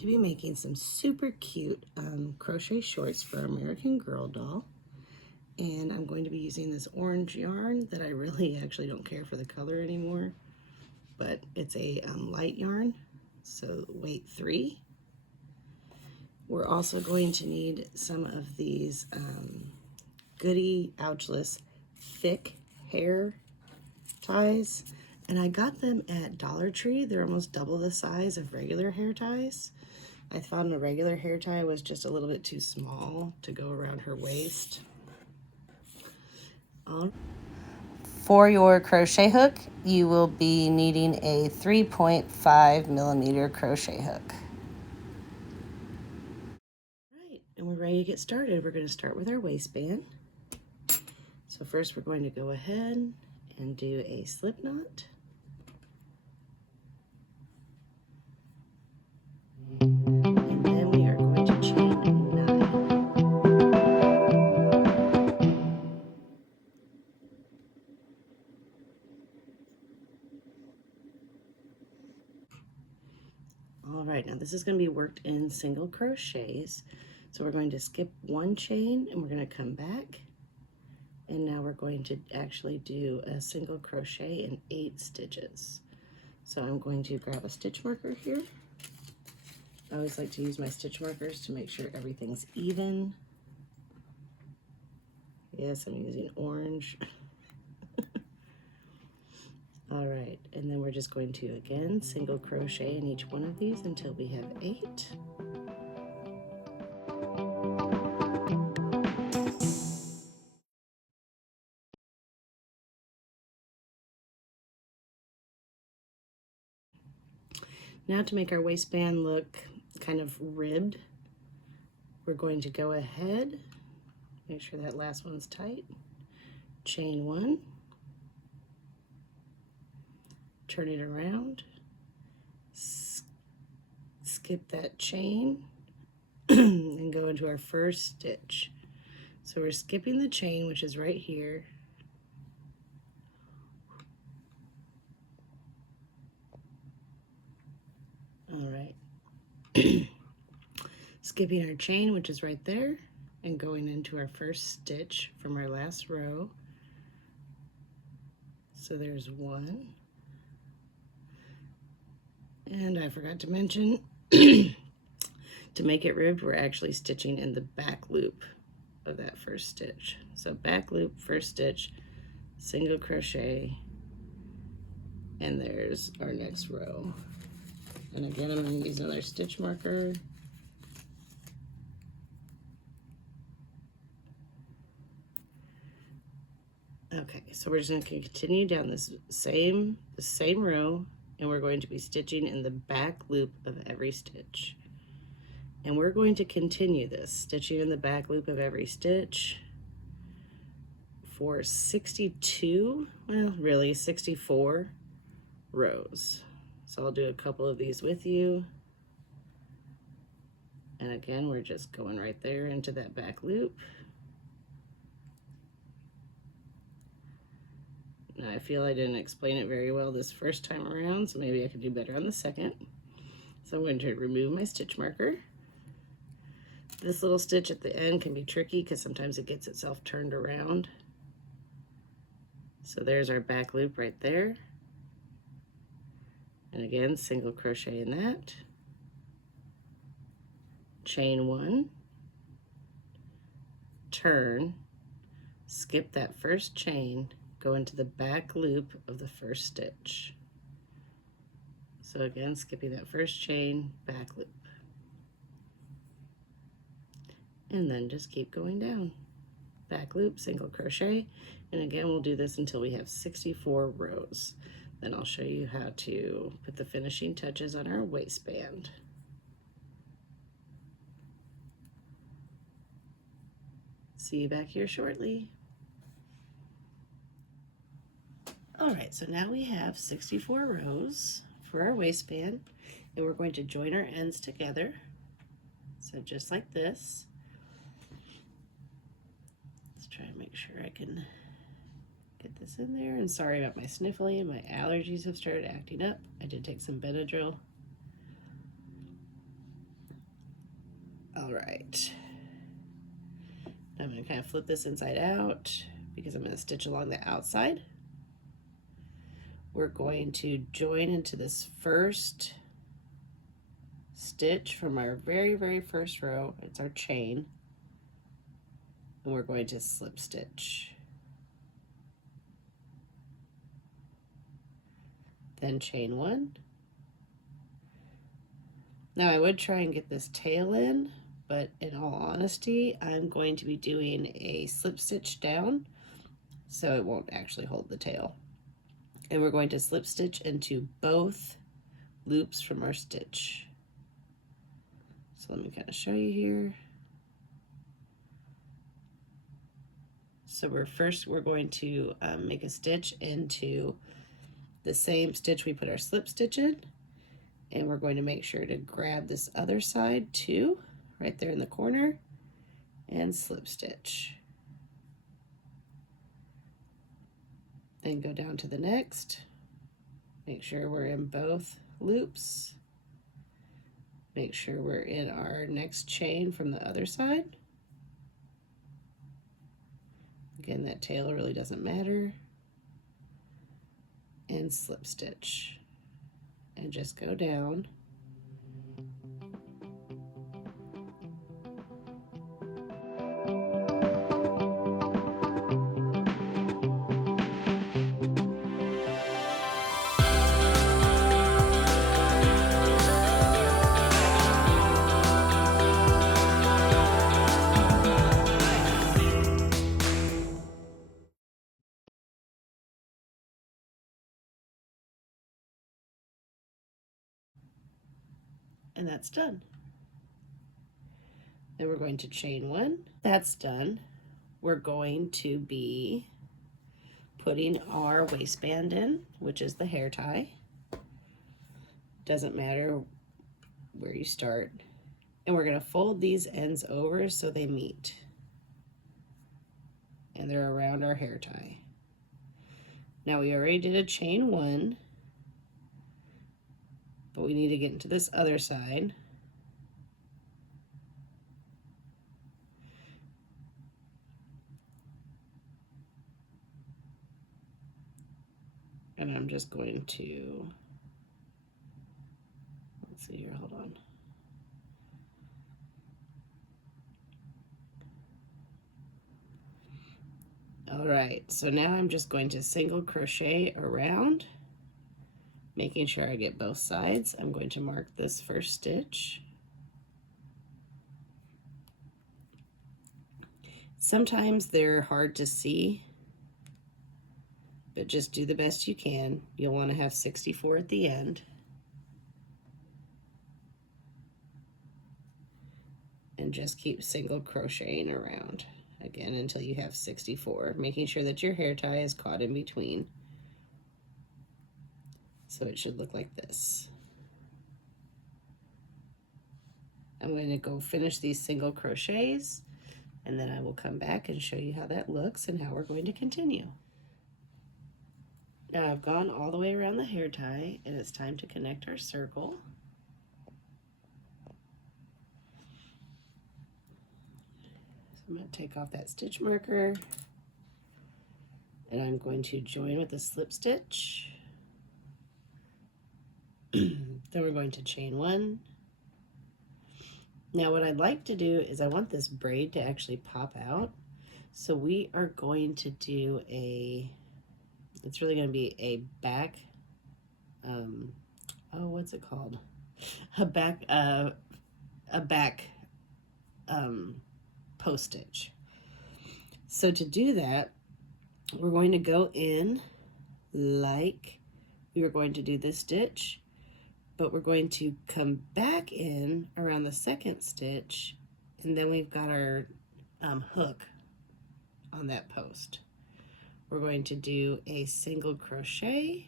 to be making some super cute crochet shorts for American Girl doll. And I'm going to be using this orange yarn that I really actually don't care for the color anymore, but it's a light yarn, so weight 3. We're also going to need some of these Goody Ouchless thick hair ties, and I got them at Dollar Tree. They're almost double the size of regular hair ties. I found a regular hair tie was just a little bit too small to go around her waist. For your crochet hook, you will be needing a 3.5 millimeter crochet hook. Right, and we're ready to get started. We're going to start with our waistband. So first we're going to go ahead and do a slip knot. And then we are going to chain 9. All right, now this is going to be worked in single crochets. So we're going to skip 1 chain and we're going to come back. And now we're going to actually do a single crochet in 8 stitches. So I'm going to grab a stitch marker here. I always like to use my stitch markers to make sure everything's even. Yes, I'm using orange. All right, and then we're just going to, again, single crochet in each one of these until we have 8. Now to make our waistband look kind of ribbed, we're going to go ahead, make sure that last one's tight, chain 1, turn it around, skip that chain, and go into our first stitch. So we're skipping the chain, which is right here. All right. Skipping our chain, which is right there, and going into our first stitch from our last row. So there's 1. And I forgot to mention, to make it ribbed, we're actually stitching in the back loop of that first stitch. So back loop, first stitch, single crochet, and there's our next row. And again, I'm going to use another stitch marker. Okay, so we're just going to continue down the same row, and we're going to be stitching in the back loop of every stitch. And we're going to continue this, stitching in the back loop of every stitch for 62, well, really 64 rows. So I'll do a couple of these with you. And again, we're just going right there into that back loop. Now I feel I didn't explain it very well this first time around, so maybe I could do better on the second. So I'm going to remove my stitch marker. This little stitch at the end can be tricky because sometimes it gets itself turned around. So there's our back loop right there. And again, single crochet in that. Chain 1, turn, skip that first chain, go into the back loop of the first stitch. So again, skipping that first chain, back loop. And then just keep going down. Back loop, single crochet, and again, we'll do this until we have 64 rows. Then I'll show you how to put the finishing touches on our waistband. See you back here shortly. All right, so now we have 64 rows for our waistband, and we're going to join our ends together. So just like this. Let's try and make sure I can get this in there. And sorry about my sniffling, my allergies have started acting up. I did take some Benadryl. All right. I'm going to kind of flip this inside out because I'm going to stitch along the outside. We're going to join into this first stitch from our very first row. It's our chain. And we're going to slip stitch. Then chain one. Now I would try and get this tail in, but in all honesty, I'm going to be doing a slip stitch down so it won't actually hold the tail. And we're going to slip stitch into both loops from our stitch. So let me kind of show you here. So we're going to make a stitch into the same stitch we put our slip stitch in, and we're going to make sure to grab this other side too, right there in the corner, and slip stitch. Then go down to the next, make sure we're in both loops, make sure we're in our next chain from the other side. Again, that tail really doesn't matter. And slip stitch. And just go down. And that's done. Then we're going to chain one. That's done. We're going to be putting our waistband in, which is the hair tie. Doesn't matter where you start. And we're going to fold these ends over so they meet. And they're around our hair tie. Now we already did a chain one, but we need to get into this other side. And I'm just going to, let's see here, hold on. All right, so now I'm just going to single crochet around, making sure I get both sides. I'm going to mark this first stitch. Sometimes they're hard to see, but just do the best you can. You'll want to have 64 at the end. And just keep single crocheting around, again, until you have 64, making sure that your hair tie is caught in between. So it should look like this. I'm going to go finish these single crochets, and then I will come back and show you how that looks and how we're going to continue. Now I've gone all the way around the hair tie, and it's time to connect our circle. So I'm going to take off that stitch marker, and I'm going to join with a slip stitch. Then we're going to chain one. Now what I'd like to do is I want this braid to actually pop out. So we are going to do it's really going to be a back, what's it called? A back post stitch. So to do that, we're going to go in like we were going to do this stitch, but we're going to come back in around the second stitch, and then we've got our hook on that post. We're going to do a single crochet,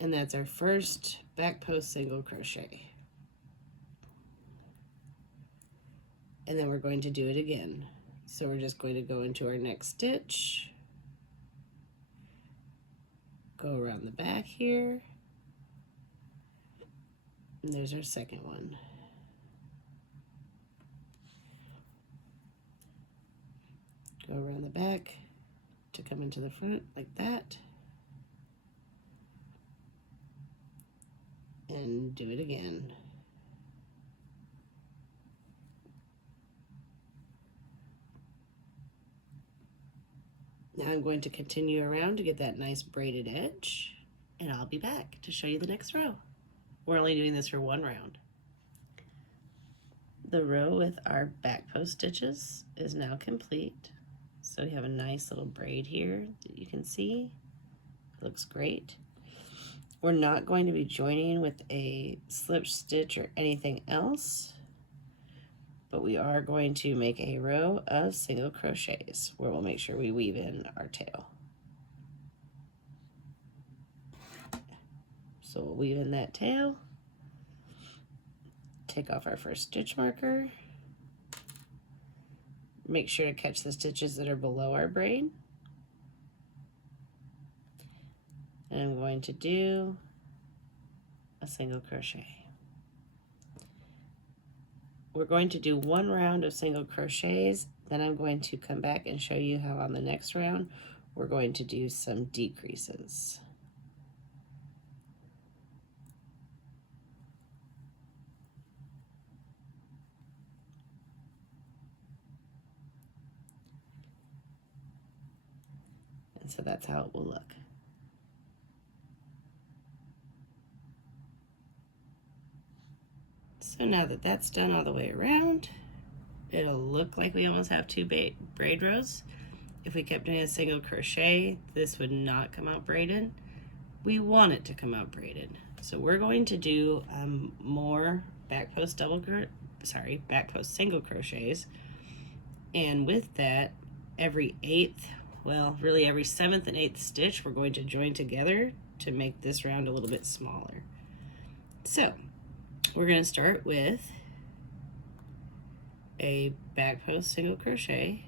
and that's our first back post single crochet. And then we're going to do it again. So we're just going to go into our next stitch, go around the back here, And there's our second one. Go around the back to come into the front like that. And do it again. Now I'm going to continue around to get that nice braided edge, and I'll be back to show you the next row. We're only doing this for one round. The row with our back post stitches is now complete. So we have a nice little braid here that you can see. It looks great. We're not going to be joining with a slip stitch or anything else, but we are going to make a row of single crochets where we'll make sure we weave in our tail. So we'll weave in that tail, take off our first stitch marker, make sure to catch the stitches that are below our braid. And I'm going to do a single crochet. We're going to do one round of single crochets, then I'm going to come back and show you how on the next round we're going to do some decreases. And so that's how it will look. So now that that's done all the way around, it'll look like we almost have two braid rows. If we kept doing a single crochet, this would not come out braided. We want it to come out braided. So we're going to do more back post single crochets. And with that, every 8th, well, really every 7th and 8th stitch, we're going to join together to make this round a little bit smaller. So we're going to start with a back post single crochet,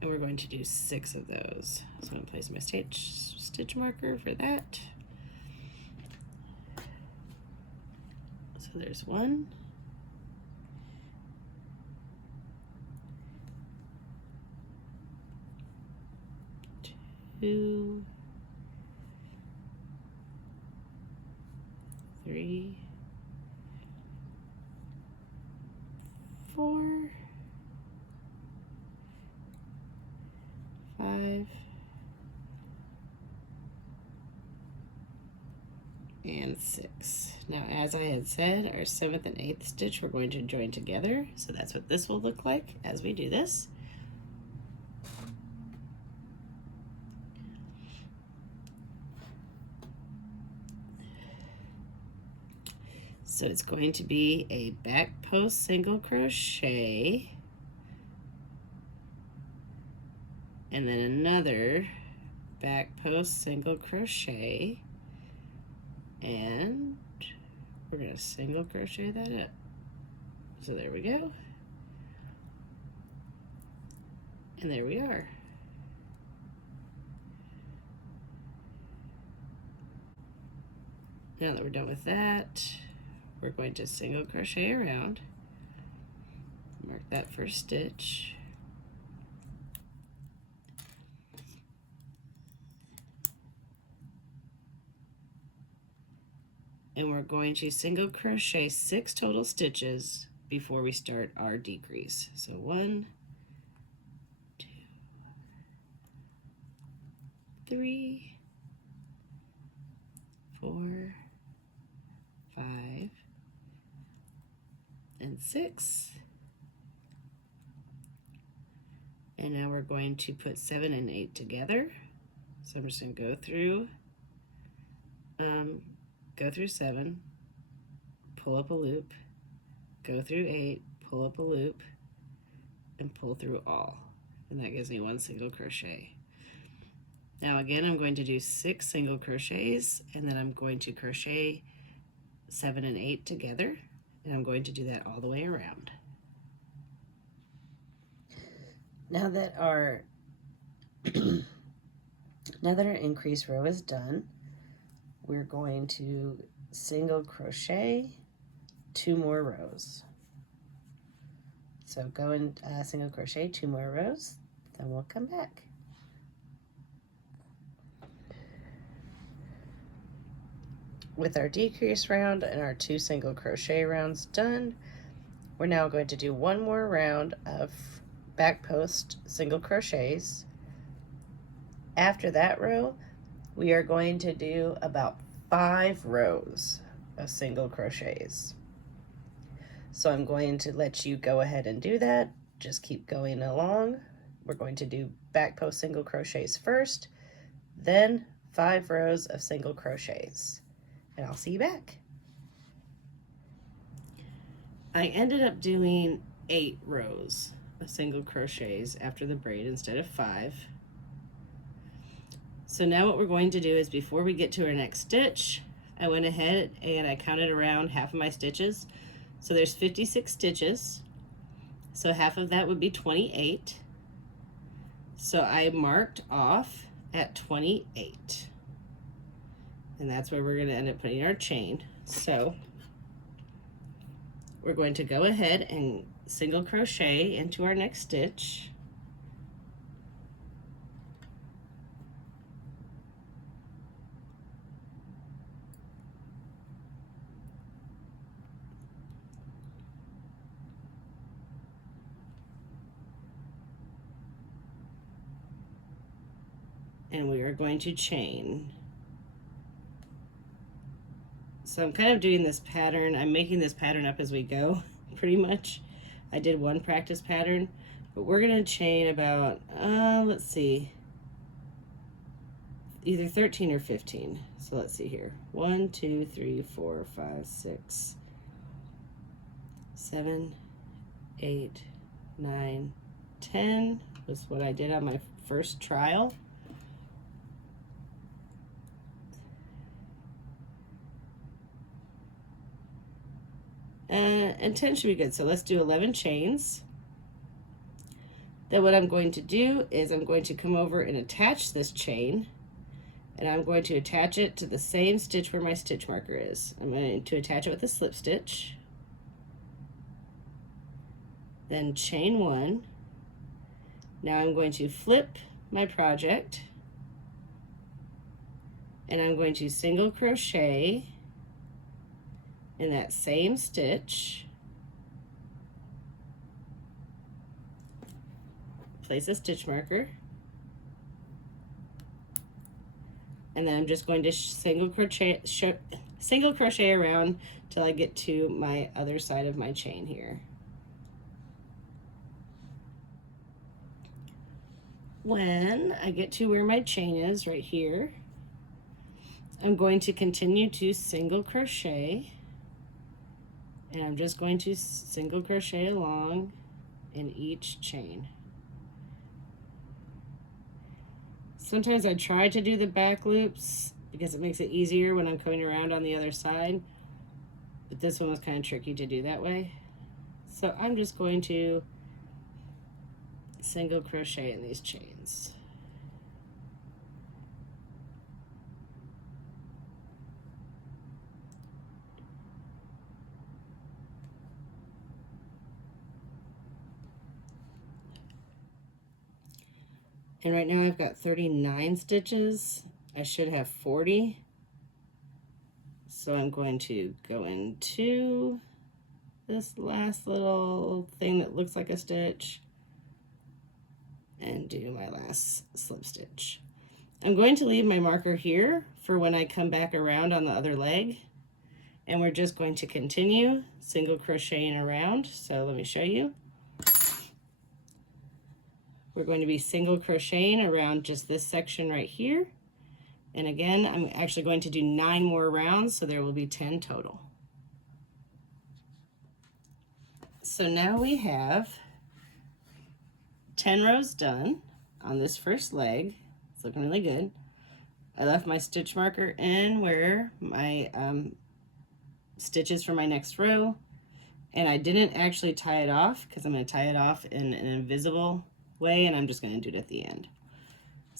and we're going to do 6 of those. So I'm going to place my stitch marker for that. So there's 1, 2, 3, 4, 5, and 6. Now, as I had said, our 7th and 8th stitch we're going to join together. So that's what this will look like as we do this. So it's going to be a back post single crochet, and then another back post single crochet, and we're going to single crochet that up. So there we go. And there we are. Now that we're done with that, we're going to single crochet around, mark that first stitch, and we're going to single crochet 6 total stitches before we start our decrease. So 1, 2, 3, 4, 5, and 6. And now we're going to put 7 and 8 together. So I'm just going to go through 7, pull up a loop, go through 8, pull up a loop, and pull through all. And that gives me 1 single crochet. Now again, I'm going to do 6 single crochets, and then I'm going to crochet 7 and 8 together, and I'm going to do that all the way around. Now that our Now that our increase row is done, we're going to single crochet 2 more rows. So go and single crochet 2 more rows, then we'll come back. With our decrease round and our 2 single crochet rounds done, we're now going to do 1 more round of back post single crochets. After that row, we are going to do about 5 rows of single crochets. So I'm going to let you go ahead and do that. Just keep going along. We're going to do back post single crochets first, then 5 rows of single crochets. And I'll see you back. I ended up doing 8 rows of single crochets after the braid instead of 5. So now what we're going to do is, before we get to our next stitch, I went ahead and I counted around half of my stitches. So there's 56 stitches. So half of that would be 28. So I marked off at 28. And that's where we're going to end up putting our chain. So we're going to go ahead and single crochet into our next stitch. And we are going to chain. So I'm kind of doing this pattern. I'm making this pattern up as we go, pretty much. I did one practice pattern, but we're gonna chain about, let's see, either 13 or 15. So let's see here. 1, 2, 3, 4, 5, 6, 7, 8, 9, 10 was what I did on my first trial. And 10 should be good. So let's do 11 chains. Then what I'm going to do is I'm going to come over and attach this chain, and I'm going to attach it to the same stitch where my stitch marker is. I'm going to attach it with a slip stitch, then chain 1. Now I'm going to flip my project, and I'm going to single crochet in that same stitch, place a stitch marker, and then I'm just going to single crochet around till I get to my other side of my chain here. When I get to where my chain is right here, I'm going to continue to single crochet, and I'm just going to single crochet along in each chain. Sometimes I try to do the back loops because it makes it easier when I'm coming around on the other side, but this one was kind of tricky to do that way. So I'm just going to single crochet in these chains. And right now I've got 39 stitches. I should have 40. So I'm going to go into this last little thing that looks like a stitch and do my last slip stitch. I'm going to leave my marker here for when I come back around on the other leg. And we're just going to continue single crocheting around. So let me show you. We're going to be single crocheting around just this section right here. And again, I'm actually going to do 9 more rounds, so there will be 10 total. So now we have 10 rows done on this first leg. It's looking really good. I left my stitch marker in where my stitches for my next row, and I didn't actually tie it off because I'm going to tie it off in an invisible way, and I'm just going to do it at the end.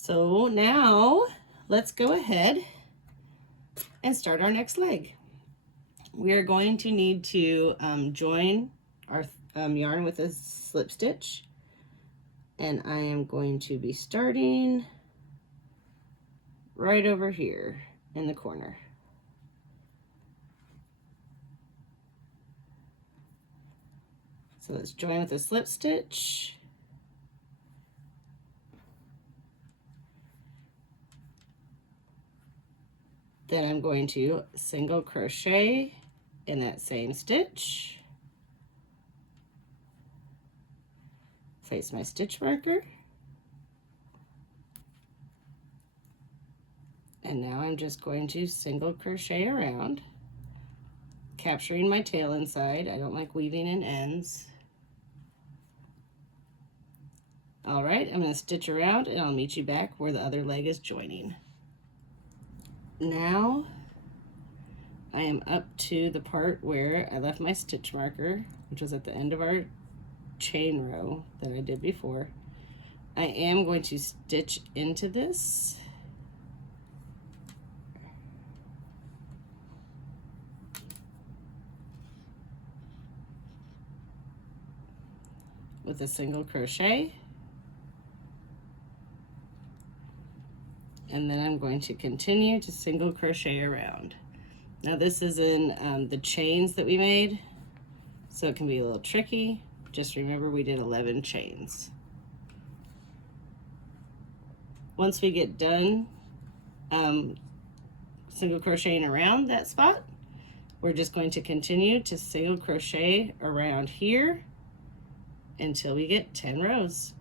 So now let's go ahead and start our next leg. We are going to need to join our yarn with a slip stitch, and I am going to be starting right over here in the corner. So let's join with a slip stitch. Then I'm going to single crochet in that same stitch. Place my stitch marker. And now I'm just going to single crochet around, capturing my tail inside. I don't like weaving in ends. All right, I'm going to stitch around and I'll meet you back where the other leg is joining. Now I am up to the part where I left my stitch marker, which was at the end of our chain row that I did before. I am going to stitch into this. With a single crochet. And then I'm going to continue to single crochet around. Now this is in the chains that we made, so it can be a little tricky. Just remember we did 11 chains. Once we get done single crocheting around that spot, we're just going to continue to single crochet around here until we get 10 rows,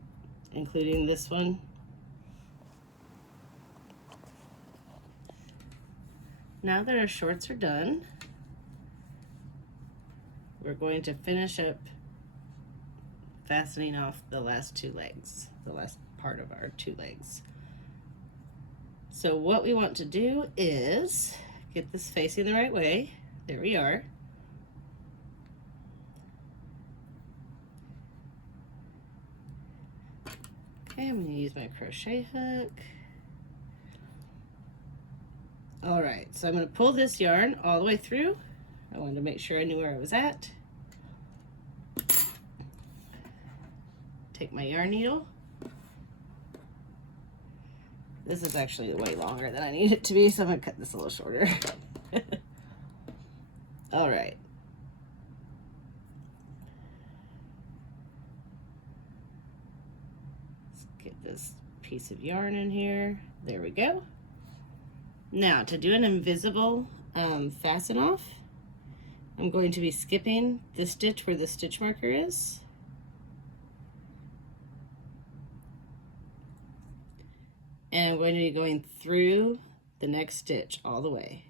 including this one. Now that our shorts are done, we're going to finish up fastening off the last two legs, the last part of our two legs. So what we want to do is get this facing the right way. There we are. Okay, I'm going to use my crochet hook. All right, so I'm going to pull this yarn all the way through. I wanted to make sure I knew where I was at. Take my yarn needle. This is actually way longer than I need it to be, so I'm going to cut this a little shorter. All right. Let's get this piece of yarn in here. There we go. Now, to do an invisible fasten off, I'm going to be skipping the stitch where the stitch marker is. And I'm going to be going through the next stitch all the way.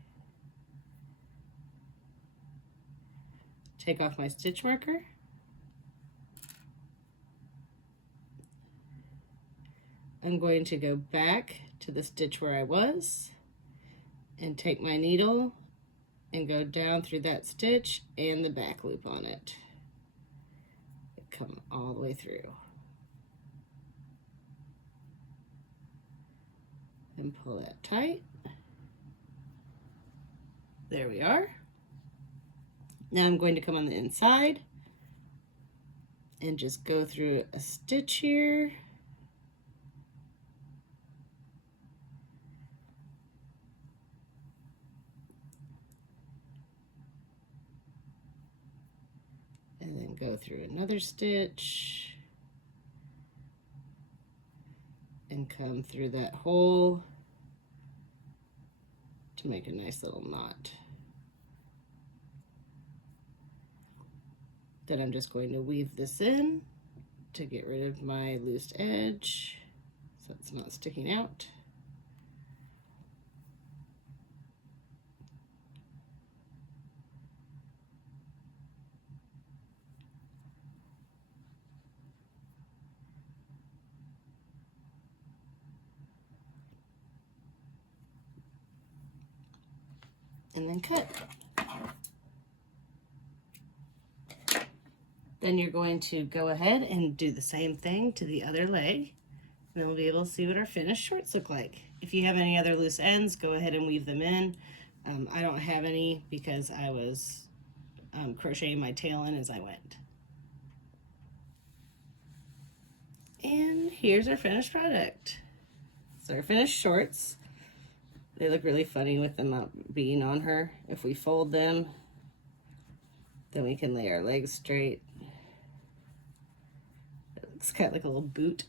Take off my stitch marker. I'm going to go back to the stitch where I was and take my needle and go down through that stitch and the back loop on it. Come all the way through. And pull that tight. There we are. Now I'm going to come on the inside and just go through a stitch here. And then go through another stitch and come through that hole to make a nice little knot. Then I'm just going to weave this in to get rid of my loose edge so it's not sticking out. And then cut. Then you're going to go ahead and do the same thing to the other leg. then we'll be able to see what our finished shorts look like. If you have any other loose ends, go ahead and weave them in. I don't have any because I was crocheting my tail in as I went. And here's our finished product. So our finished shorts, they look really funny with them up being on her. If we fold them, then we can lay our legs straight. It looks kind of like a little boot.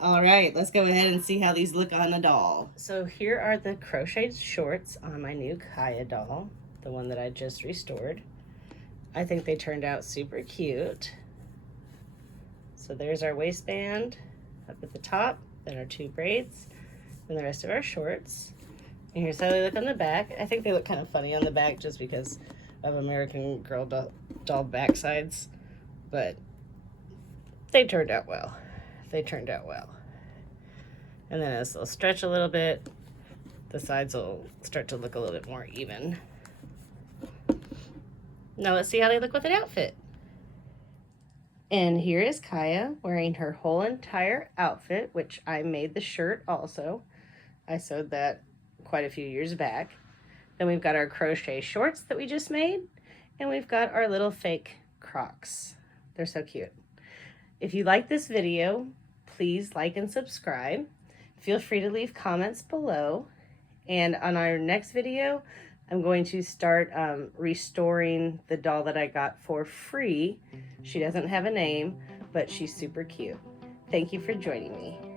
All right, let's go ahead and see how these look on a doll. So here are the crocheted shorts on my new Kaya doll, the one that I just restored. I think they turned out super cute. So there's our waistband up at the top, then our 2 braids, and the rest of our shorts. And here's how they look on the back. I think they look kind of funny on the back just because of American Girl doll backsides, but they turned out well. They turned out well. And then as they'll stretch a little bit, the sides will start to look a little bit more even. Now let's see how they look with an outfit. And here is Kaya wearing her whole entire outfit, which I made the shirt also. I sewed that quite a few years back. Then we've got our crochet shorts that we just made, and we've got our little fake Crocs. They're so cute. If you like this video, please like and subscribe. Feel free to leave comments below. And on our next video, I'm going to start restoring the doll that I got for free. She doesn't have a name, but she's super cute. Thank you for joining me.